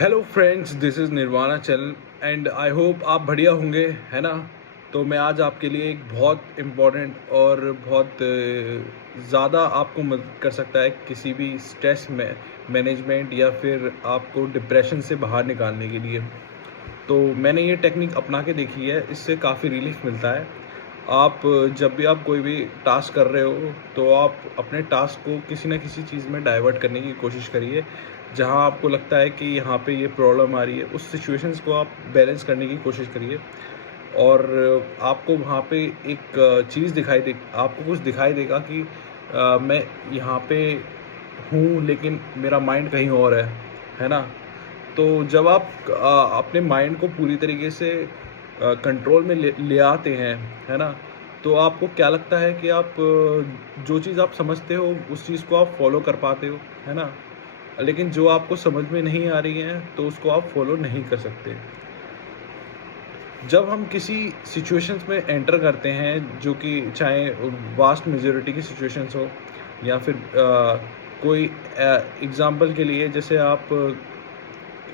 Hello friends, this is Nirvana channel and I hope आप बढ़िया होंगे, है ना। तो मैं आज आपके लिए एक बहुत इम्पोर्टेंट और बहुत ज़्यादा आपको मदद कर सकता है किसी भी स्ट्रेस में मैनेजमेंट या फिर आपको डिप्रेशन से बाहर निकालने के लिए। तो मैंने ये टेक्निक अपना के देखी है, इससे काफ़ी रिलीफ मिलता है। आप जब भी आप कोई भी टास्क कर रहे हो तो आप अपने टास्क को किसी न किसी चीज़ में डाइवर्ट करने की कोशिश करिए। जहाँ आपको लगता है कि यहाँ पे ये प्रॉब्लम आ रही है, उस सिचुएशंस को आप बैलेंस करने की कोशिश करिए। और आपको वहाँ पे एक चीज़ आपको कुछ दिखाई देगा कि मैं यहाँ पे हूँ लेकिन मेरा माइंड कहीं और है ना? तो जब आप अपने माइंड को पूरी तरीके से कंट्रोल में ले आते हैं, है ना? तो आपको क्या लगता है कि आप जो चीज़ आप समझते हो उस चीज़ को आप फॉलो कर पाते हो, है ना? लेकिन जो आपको समझ में नहीं आ रही है तो उसको आप फॉलो नहीं कर सकते। जब हम किसी सिचुएशंस में एंटर करते हैं, जो कि चाहे वास्ट मेजॉरिटी की सिचुएशंस हो या फिर कोई एग्जांपल के लिए, जैसे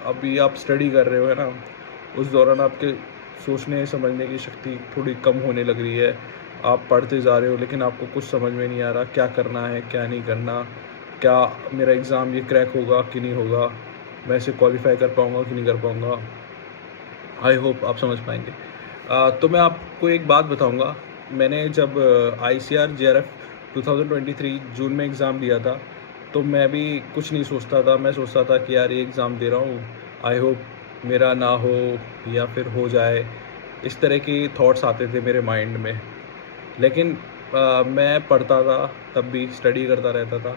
अभी आप स्टडी कर रहे हो, है ना? उस दौरान आपके सोचने समझने की शक्ति थोड़ी कम होने लग रही है। आप पढ़ते जा रहे हो लेकिन आपको कुछ समझ में नहीं आ रहा, क्या करना है, क्या नहीं करना? क्या मेरा एग्ज़ाम ये क्रैक होगा कि नहीं होगा? मैं इसे क्वालिफ़ाई कर पाऊँगा कि नहीं कर पाऊँगा? आई होप आप समझ पाएँगे। तो मैं आपको एक बात बताऊँगा, मैंने जब आईसीआर जेआरएफ 2023 जून में एग्ज़ाम दिया था, तो मैं भी कुछ नहीं सोचता था। मैं सोचता था कि यार ये एग्ज़ाम दे रहा हूँ, आई होप मेरा ना हो या फिर हो जाए। इस तरह के थॉट्स आते थे मेरे माइंड में। लेकिन मैं पढ़ता था, तब भी स्टडी करता रहता था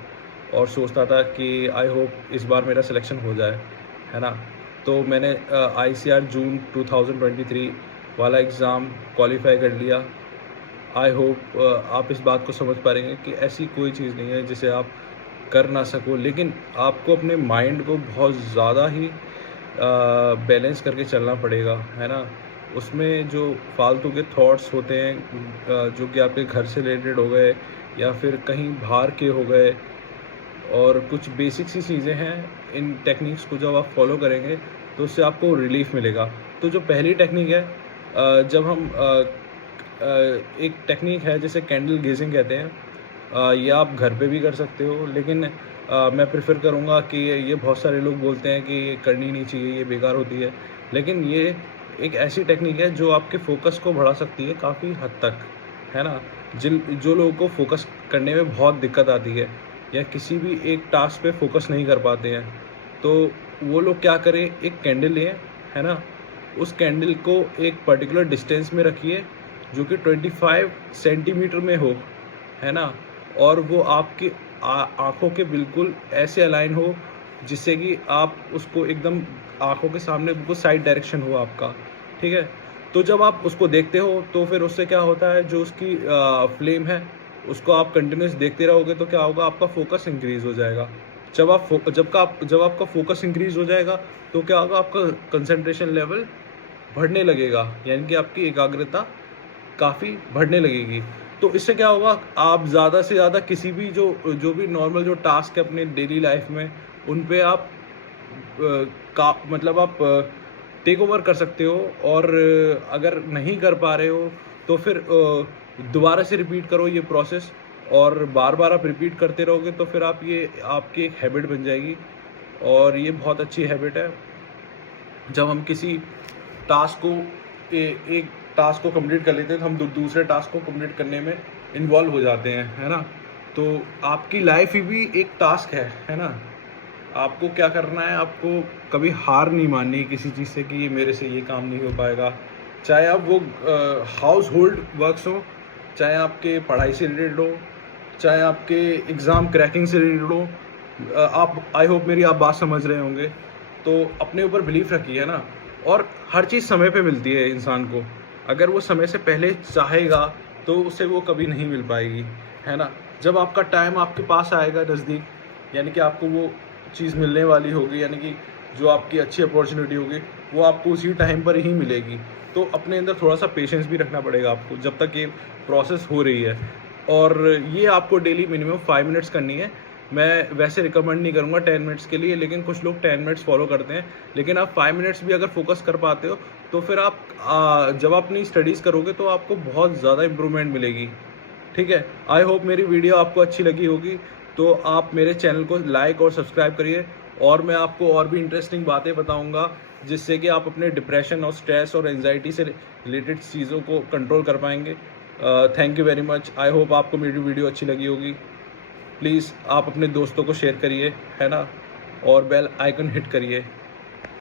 और सोचता था कि आई होप इस बार मेरा सिलेक्शन हो जाए, है ना? तो मैंने आईसीआर जून 2023 वाला एग्ज़ाम क्वालिफ़ाई कर लिया। आई होप आप इस बात को समझ पा रहे हैं कि ऐसी कोई चीज़ नहीं है जिसे आप कर ना सको, लेकिन आपको अपने माइंड को बहुत ज़्यादा ही बैलेंस करके चलना पड़ेगा, है ना? उसमें जो फालतू के थॉट्स होते हैं, जो कि आपके घर से रिलेटेड हो गए या फिर कहीं बाहर के हो गए, और कुछ बेसिक सी चीज़ें हैं, इन टेक्निक्स को जब आप फॉलो करेंगे तो उससे आपको रिलीफ मिलेगा। तो जो पहली टेक्निक है, जब हम एक टेक्निक है जिसे कैंडल गेजिंग कहते हैं। ये आप घर पे भी कर सकते हो, लेकिन मैं प्रेफर करूँगा कि ये बहुत सारे लोग बोलते हैं कि ये करनी नहीं चाहिए, ये बेकार होती है। लेकिन ये एक ऐसी टेक्निक है जो आपके फोकस को बढ़ा सकती है काफ़ी हद तक, है ना? जो लोगों को फोकस करने में बहुत दिक्कत आती है या किसी भी एक टास्क पे फोकस नहीं कर पाते हैं, तो वो लोग क्या करें, एक कैंडल लें, है ना? उस कैंडल को एक पर्टिकुलर डिस्टेंस में रखिए जो कि 25 सेंटीमीटर में हो, है ना? और वो आपकी आँखों के बिल्कुल ऐसे अलाइन हो जिससे कि आप उसको एकदम आँखों के सामने बिल्कुल साइड डायरेक्शन हो आपका, ठीक है? तो जब आप उसको देखते हो तो फिर उससे क्या होता है, जो उसकी फ्लेम है उसको आप कंटिन्यूअस देखते रहोगे तो क्या होगा, आपका फोकस इंक्रीज़ हो जाएगा। जब आपका फोकस इंक्रीज़ हो जाएगा तो क्या होगा, आपका कंसंट्रेशन लेवल बढ़ने लगेगा, यानी कि आपकी एकाग्रता काफ़ी बढ़ने लगेगी। तो इससे क्या होगा, आप ज़्यादा से ज़्यादा किसी भी जो भी नॉर्मल जो टास्क है अपने डेली लाइफ में, उन पे आप का मतलब आप टेक ओवर कर सकते हो। और अगर नहीं कर पा रहे हो तो फिर दोबारा से रिपीट करो ये प्रोसेस, और बार-बार आप रिपीट करते रहोगे तो फिर ये आपकी एक हैबिट बन जाएगी, और ये बहुत अच्छी हैबिट है। जब हम किसी टास्क को एक टास्क को कंप्लीट कर लेते हैं तो हम दूसरे टास्क को कंप्लीट करने में इन्वॉल्व हो जाते हैं, है ना? तो आपकी लाइफ ही भी एक टास्क है ना? आपको क्या करना है, आपको कभी हार नहीं माननी है किसी चीज़ से कि ये मेरे से ये काम नहीं हो पाएगा। चाहे आप वो हाउस होल्ड वर्क्स हो, चाहे आपके पढ़ाई से रिलेटेड हो, चाहे आपके एग्ज़ाम क्रैकिंग से रिलेटेड हो। आप आई होप मेरी आप बात समझ रहे होंगे। तो अपने ऊपर बिलीफ रखिए, है ना? और हर चीज़ समय पे मिलती है इंसान को। अगर वो समय से पहले चाहेगा तो उसे वो कभी नहीं मिल पाएगी, है ना? जब आपका टाइम आपके पास आएगा नज़दीक, यानी कि आपको वो चीज़ मिलने वाली होगी, यानी कि जो आपकी अच्छी अपॉर्चुनिटी होगी वो आपको उसी टाइम पर ही मिलेगी। तो अपने अंदर थोड़ा-सा पेशेंस भी रखना पड़ेगा आपको जब तक ये प्रोसेस हो रही है। और ये आपको डेली मिनिमम 5 मिनट्स करनी है। मैं वैसे रिकमेंड नहीं करूँगा 10 मिनट्स के लिए, लेकिन कुछ लोग 10 मिनट्स फॉलो करते हैं। लेकिन आप 5 मिनट्स भी अगर फोकस कर पाते हो तो फिर आप जब अपनी स्टडीज़ करोगे तो आपको बहुत ज़्यादा इम्प्रूवमेंट मिलेगी। ठीक है, आई होप मेरी वीडियो आपको अच्छी लगी होगी। तो आप मेरे चैनल को लाइक और सब्सक्राइब करिए, और मैं आपको और भी इंटरेस्टिंग बातें बताऊंगा जिससे कि आप अपने डिप्रेशन और स्ट्रेस और एंजाइटी से रिलेटेड चीज़ों को कंट्रोल कर पाएंगे। Thank you very much. I hope आपको मेरी वीडियो अच्छी लगी होगी। प्लीज़ आप अपने दोस्तों को शेयर करिए, है ना, और बेल आइकन हिट करिए।